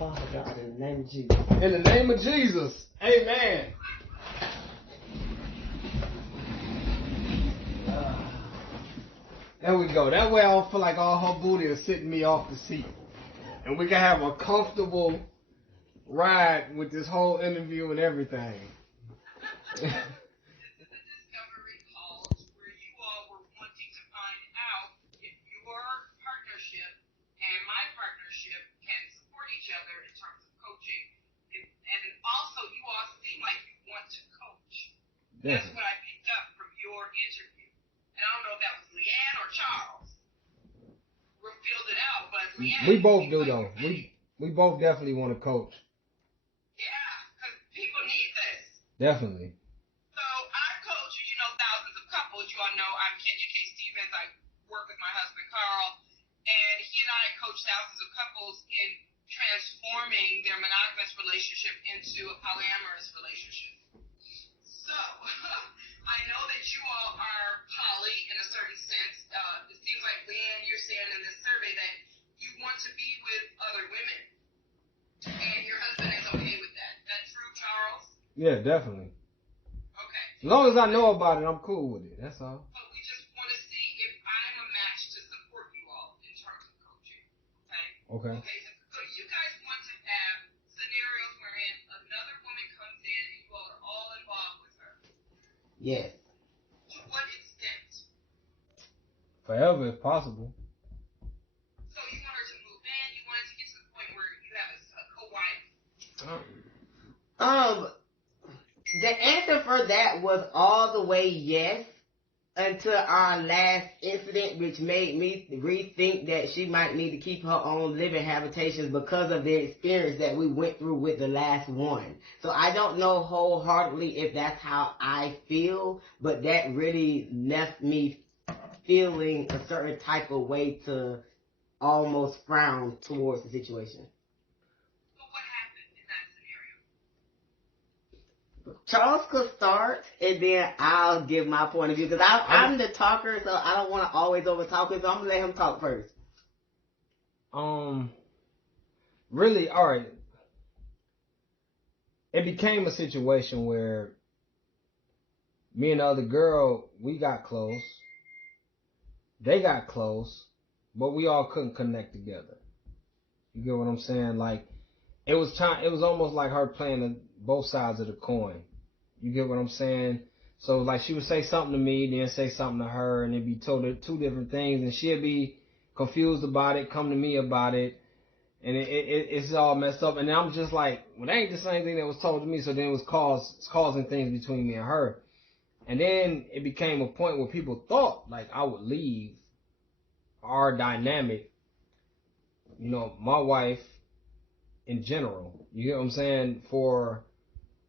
Father God, in the name of Jesus. In the name of Jesus. Amen. There we go. That way I don't feel like all her booty is sitting me off the seat. And we can have a comfortable ride with this whole interview and everything. This is a discovery call where you all were wanting to find out if your partnership and my partnership can support each other in terms of coaching. And also, you all seem like you want to coach. That's what I picked up from your interview. And I don't know if that was Leanne or Charles. We'll field it out, but Leanne. We both do, though. We both definitely want to coach. Yeah, because people need this. Definitely. So I coach, thousands of couples. You all know I'm Kenya K. Stevens. I work with my husband, Carl. And he and I coach thousands of couples in transforming their monogamous relationship into a polyamorous relationship. So I know that you all are poly in a certain sense. It seems like, Leanne, you're saying in this survey that you want to be with other women. And your husband is okay with that. That's true, Charles? Yeah, definitely. Okay. As long as I know about it, I'm cool with it. That's all. But we just want to see if I'm a match to support you all in terms of coaching. Okay? Okay. So you guys want to have scenarios wherein another woman comes in and you all are all involved with her. Yes. To what extent? Forever, if possible. So you want her to move in? You want it to get to the point where you have a co-wife? The answer for that was all the way yes until our last incident, which made me rethink that she might need to keep her own living habitations because of the experience that we went through with the last one. So I don't know wholeheartedly if that's how I feel, but that really left me feeling a certain type of way to almost frown towards the situation. So what happened in that scenario? Charles could start, and then I'll give my point of view, because I'm the talker, so I don't want to always overtalk him, so I'm going to let him talk first. Really, all right. It became a situation where me and the other girl, we got close. They got close, but we all couldn't connect together. You get what I'm saying? Like, it was almost like her playing both sides of the coin. You get what I'm saying? So, like, she would say something to me, then say something to her, and it'd be two different things, and she'd be confused about it, come to me about it, and it's all messed up. And I'm just like, well, that ain't the same thing that was told to me, so then it was causing things between me and her. And then it became a point where people thought, like, I would leave our dynamic, my wife in general, you get what I'm saying, for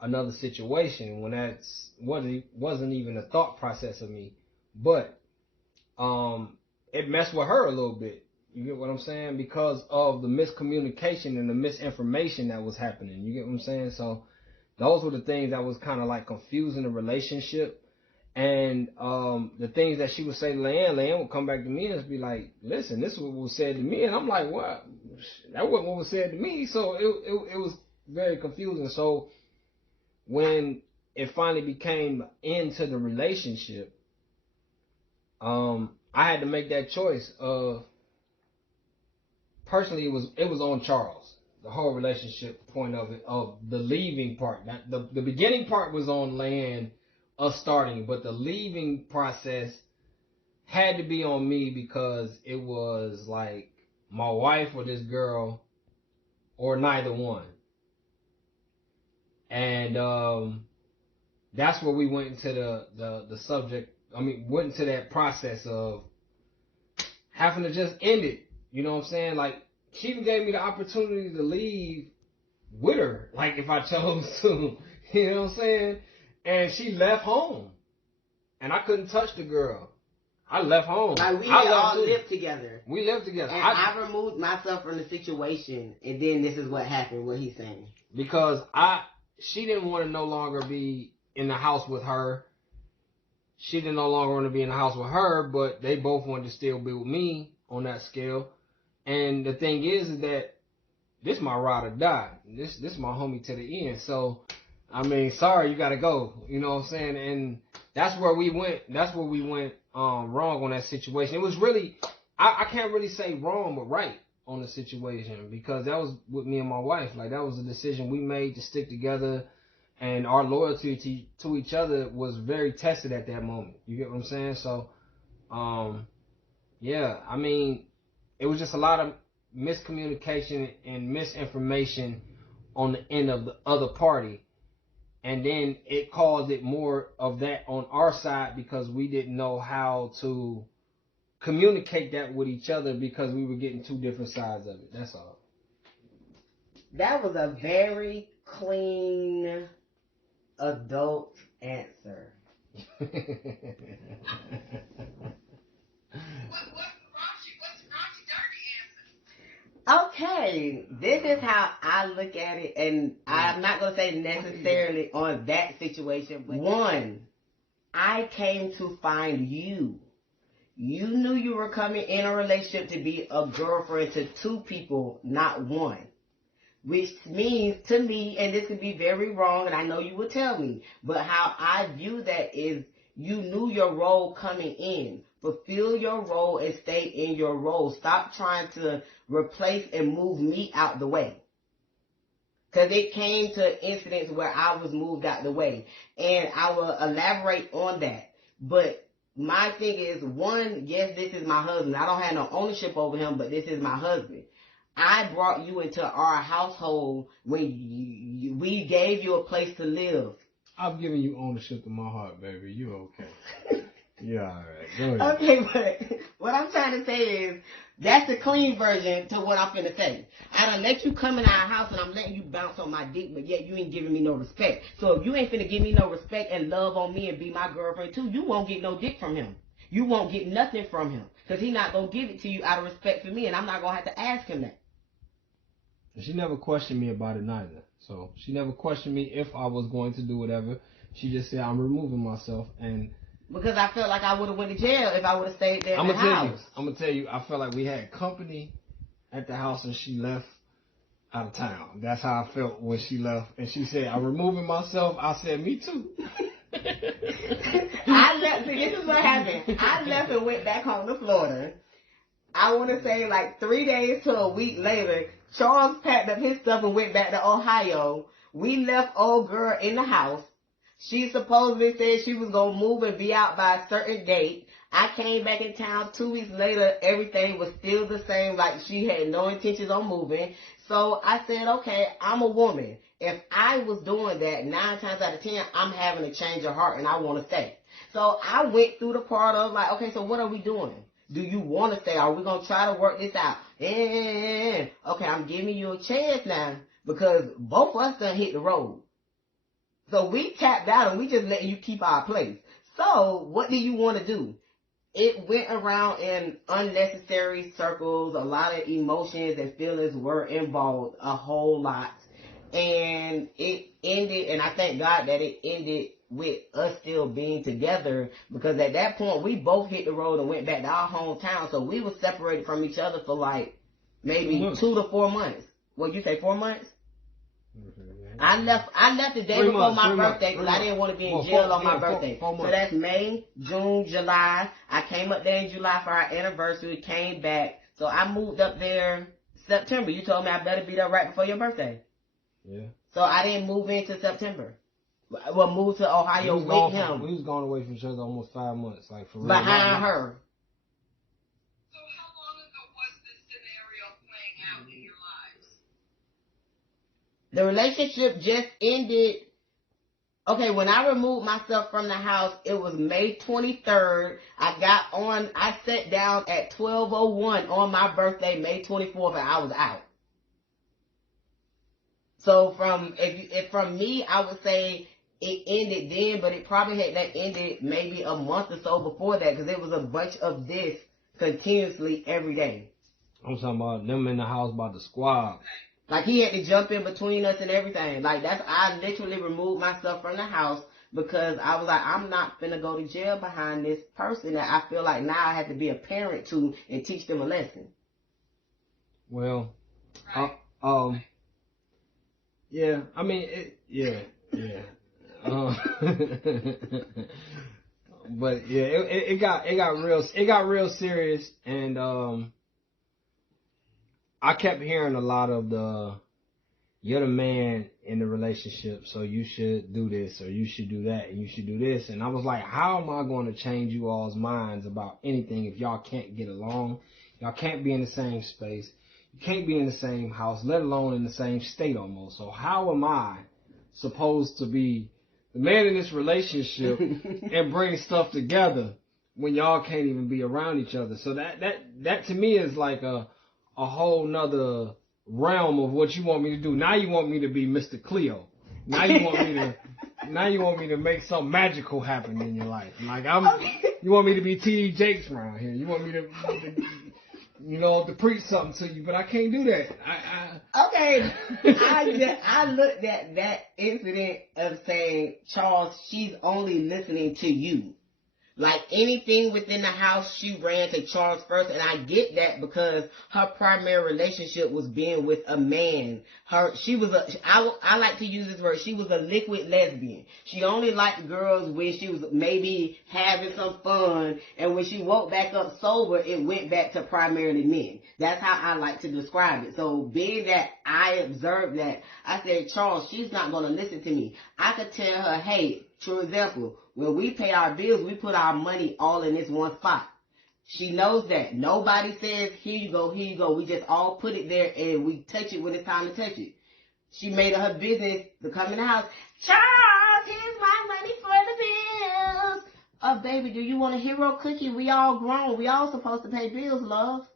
another situation, when that wasn't even a thought process of me. But it messed with her a little bit. You get what I'm saying? Because of the miscommunication and the misinformation that was happening. You get what I'm saying? So those were the things that was kind of like confusing the relationship. And the things that she would say to Leanne would come back to me and be like, listen, this is what was said to me. And I'm like, what? That wasn't what was said to me. So it was very confusing. So when it finally became into the relationship, I had to make that choice of, personally, it was on Charles, the whole relationship point of it, of the leaving part. The beginning part was on Leanne, us starting, but the leaving process had to be on me, because it was like my wife or this girl, or neither one. And that's where we went into the subject. Went into that process of having to just end it. You know what I'm saying? Like, she even gave me the opportunity to leave with her, like, if I chose to. You know what I'm saying? And she left home. And I couldn't touch the girl. I left home. Like, we all lived together. We lived together. And I removed myself from the situation, and then this is what happened, what he's saying. Because she didn't want to no longer be in the house with her. She didn't no longer want to be in the house with her, but they both wanted to still be with me on that scale. And the thing is that this my ride or die. This my homie to the end. So, I mean, sorry, you gotta go. You know what I'm saying? And that's where we went. That's where we went wrong on that situation. It was really, I can't really say wrong, but right on the situation, because that was with me and my wife. Like, that was a decision we made to stick together, and our loyalty to each other was very tested at that moment. You get what I'm saying? So, yeah, I mean, it was just a lot of miscommunication and misinformation on the end of the other party. And then it caused it more of that on our side because we didn't know how to communicate that with each other because we were getting two different sides of it. That's all. That was a very clean adult answer. What's raunchy dirty answer? Okay, this is how I look at it, and I'm not going to say necessarily on that situation, but one, I came to find you. You knew you were coming in a relationship to be a girlfriend to two people, not one. Which means to me, and this could be very wrong, and I know you would tell me, but how I view that is you knew your role coming in. Fulfill your role and stay in your role. Stop trying to replace and move me out the way. Because it came to incidents where I was moved out the way. And I will elaborate on that. But my thing is, one, yes, this is my husband. I don't have no ownership over him, but this is my husband. I brought you into our household when we gave you a place to live. I've given you ownership in my heart, baby. You okay? Yeah, all right. Go ahead. Okay, but what I'm trying to say is, that's the clean version to what I'm finna say. I done let you come in our house and I'm letting you bounce on my dick, but yet you ain't giving me no respect. So if you ain't finna give me no respect and love on me and be my girlfriend too, you won't get no dick from him. You won't get nothing from him. Because he not gonna give it to you out of respect for me, and I'm not gonna have to ask him that. She never questioned me about it neither. So she never questioned me if I was going to do whatever. She just said, I'm removing myself. And because I felt like I would have went to jail if I would have stayed there in the house. I'm going to tell you, I felt like we had company at the house and she left out of town. That's how I felt when she left. And she said, I'm removing myself. I said, me too. I left. See, this is what happened. I left and went back home to Florida. I want to say like 3 days to a week later, Charles packed up his stuff and went back to Ohio. We left old girl in the house. She supposedly said she was going to move and be out by a certain date. I came back in town 2 weeks later. Everything was still the same, like she had no intentions on moving. So I said, okay, I'm a woman. If I was doing that 9 times out of 10, I'm having a change of heart and I want to stay. So I went through the part of like, okay, so what are we doing? Do you want to stay? Are we going to try to work this out? Okay, I'm giving you a chance now because both of us done hit the road. So we tapped out and we just letting you keep our place. So what do you want to do? It went around in unnecessary circles. A lot of emotions and feelings were involved, a whole lot. And it ended, and I thank God that it ended with us still being together, because at that point we both hit the road and went back to our hometown. So we were separated from each other for like maybe 2 to 4 months. What you say, 4 months? I left the day before my birthday because I didn't want to be in jail on my birthday. So that's May, June, July. I came up there in July for our anniversary, came back. So I moved up there September. You told me I better be there right before your birthday. Yeah. So I didn't move into September. Well, moved to Ohio with him. We was gone away from each other almost 5 months, like for real. Behind her. So how long ago was this scenario playing out in your lives? The relationship just ended. Okay, when I removed myself from the house, it was May 23rd. I sat down at 12:01 on my birthday, May 24th, and I was out. So from me, I would say it ended then, but it probably had that ended maybe a month or so before that, because it was a bunch of this continuously every day. I'm talking about them in the house about the squad. Like he had to jump in between us and everything. Like I literally removed myself from the house because I was like, I'm not finna go to jail behind this person that I feel like now I have to be a parent to and teach them a lesson. Well, Yeah, I mean, yeah. But yeah, it got real serious, and I kept hearing a lot of you're the man in the relationship, so you should do this, or you should do that, and you should do this. And I was like, how am I going to change you all's minds about anything if y'all can't get along? Y'all can't be in the same space. You can't be in the same house, let alone in the same state almost. So how am I supposed to be the man in this relationship and bring stuff together when y'all can't even be around each other? So that to me is like a whole nother realm of what you want me to do. Now you want me to be Mr. Cleo. Now you want me to make something magical happen in your life. Like you want me to be T.D. Jakes around here. You want me to preach something to you, but I can't do that. I looked at that incident of saying, Charles, she's only listening to you. Like anything within the house, she ran to Charles first, and I get that because her primary relationship was being with a man. I like to use this word, she was a liquid lesbian. She only liked girls when she was maybe having some fun, and when she woke back up sober, it went back to primarily men. That's how I like to describe it. So being that I observed that, I said, Charles, she's not going to listen to me. I could tell her, hey, true example, when we pay our bills, we put our money all in this one spot. She knows that. Nobody says, here you go, here you go. We just all put it there and we touch it when it's time to touch it. She made it her business to come in the house. Charles, here's my money for the bills. Oh, baby, do you want a hero cookie? We all grown. We all supposed to pay bills, love.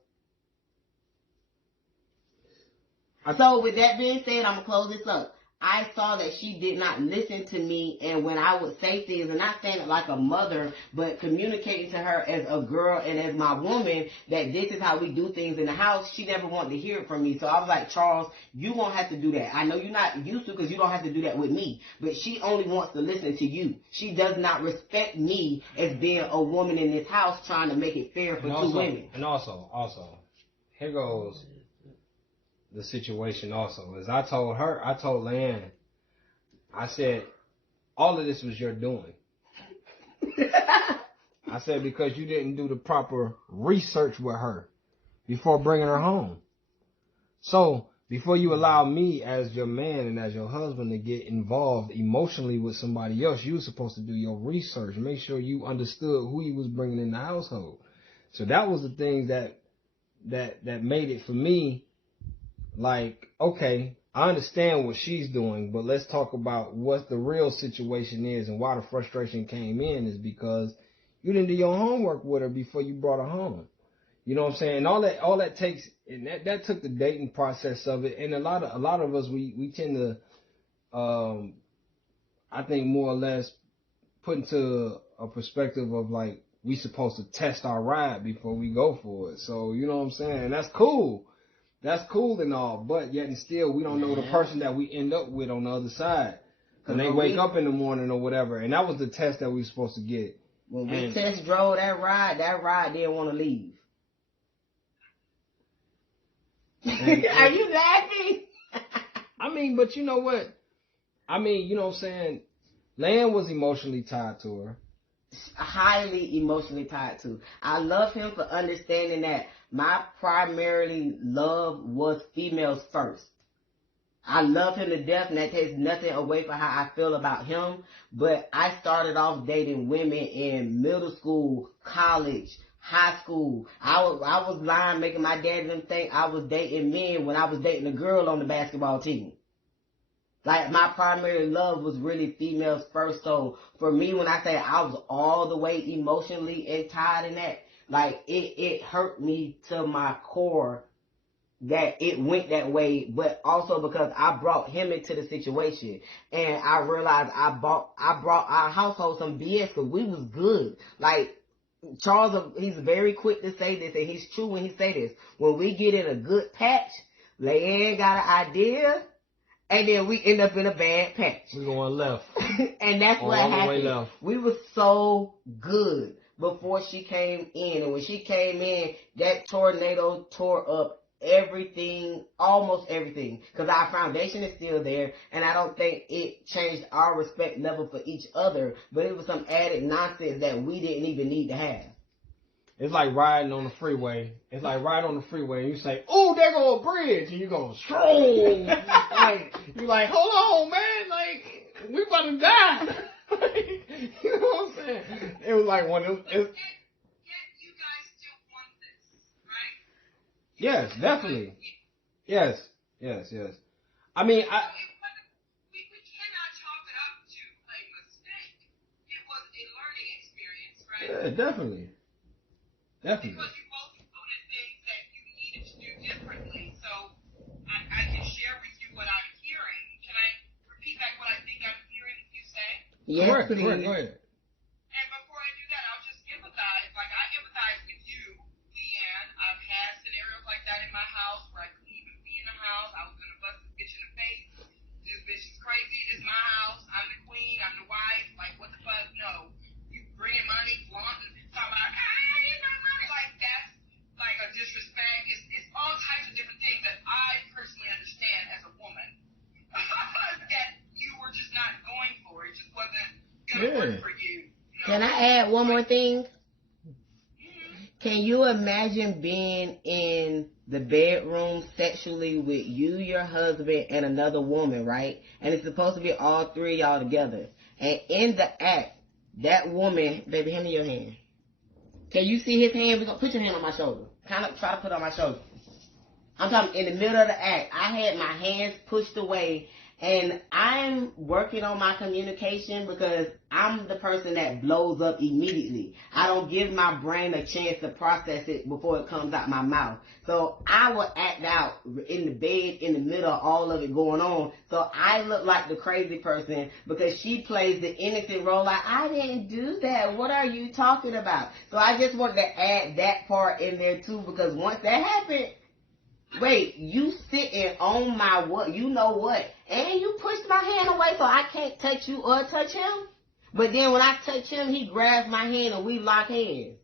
So with that being said, I'm going to close this up. I saw that she did not listen to me, and when I would say things, and not saying it like a mother, but communicating to her as a girl and as my woman that this is how we do things in the house, she never wanted to hear it from me. So I was like, Charles, you won't have to do that. I know you're not used to because you don't have to do that with me, but she only wants to listen to you. She does not respect me as being a woman in this house trying to make it fair for two women. And also, here goes the situation also. As I told Leanne, I said, all of this was your doing. I said, because you didn't do the proper research with her before bringing her home. So, before you allow me as your man and as your husband to get involved emotionally with somebody else, you were supposed to do your research. Make sure you understood who you was bringing in the household. So that was the thing that made it for me. Like, okay, I understand what she's doing, but let's talk about what the real situation is and why the frustration came in is because you didn't do your homework with her before you brought her home. You know what I'm saying? And all that takes, and that took the dating process of it. And a lot of us, we tend to, I think more or less put into a perspective of like, we supposed to test our ride before we go for it. So, you know what I'm saying? And that's cool. That's cool and all, but yet and still, we don't know the person that we end up with on the other side. And they wake up in the morning or whatever. And that was the test that we were supposed to get. When we test drove that ride didn't want to leave. Are you laughing? I mean, but you know what? I mean, you know what I'm saying? Lan was emotionally tied to her. Highly emotionally tied to. I love him for understanding that my primarily love was females first. I love him to death, and that takes nothing away from how I feel about him. But I started off dating women in middle school, college, high school. I was lying, making my dad and them think I was dating men when I was dating a girl on the basketball team. Like, my primary love was really females first. So, for me, when I say I was all the way emotionally and tied in that, like, it hurt me to my core that it went that way, but also because I brought him into the situation. And I realized I brought our household some BS because we was good. Like, Charles, he's very quick to say this, and he's true when he say this. When we get in a good patch, Leanne got an idea, and then we end up in a bad patch. We're going left. And that's what happened. We were so good before she came in. And when she came in, that tornado tore up everything, almost everything, because our foundation is still there, and I don't think it changed our respect level for each other, but it was some added nonsense that we didn't even need to have. It's like riding on the freeway. It's like riding on the freeway and you say, "Oh, there go a bridge," and you go, "Stroll." Like, you're like, "Hold on, man. Like, we about to die." You know what I'm saying? It was like one of them. Yet you guys still want this, right? Yes, definitely. Yes. I mean, We cannot chalk it up to a mistake. It was a learning experience, right? yeah, definitely. Because you both included things that you needed to do differently. So I can share with you what I'm hearing. Can I repeat back what I think I'm hearing you say? Yes, Correct. please. Go ahead. And before I do that, I'll just empathize. Like, I empathize with you, Leanne. I've had scenarios like that in my house where I couldn't even be in the house. I was going to bust this bitch in the face. This bitch is crazy. This is my house. I'm the queen. I'm the wife. Like, what the fuck? No. You bringing money, flaunting, talking about, I need my money. Like, that's like a disrespect. It's all types of different things that I personally understand as a woman that you were just not going for. It just wasn't going to work for you. Can I add one more thing? Can you imagine being in the bedroom sexually with you, your husband, and another woman, right? And it's supposed to be all three of y'all together. And in the act, that woman, baby, hand me your hand. Can you see his hand? We're going to put your hand on my shoulder. Kind of try to put it on my shoulder. I'm talking in the middle of the act. I had my hands pushed away, and I'm working on my communication because I'm the person that blows up immediately. I don't give my brain a chance to process it before it comes out my mouth. So I will act out in the bed in the middle of all of it going on. So I look like the crazy person because she plays the innocent role like, I didn't do that. What are you talking about? So I just wanted to add that part in there too, because once that happened, wait, you sitting on my what? You know what? And you pushed my hand away so I can't touch you or touch him? But then when I touch him, he grabs my hand and we lock hands.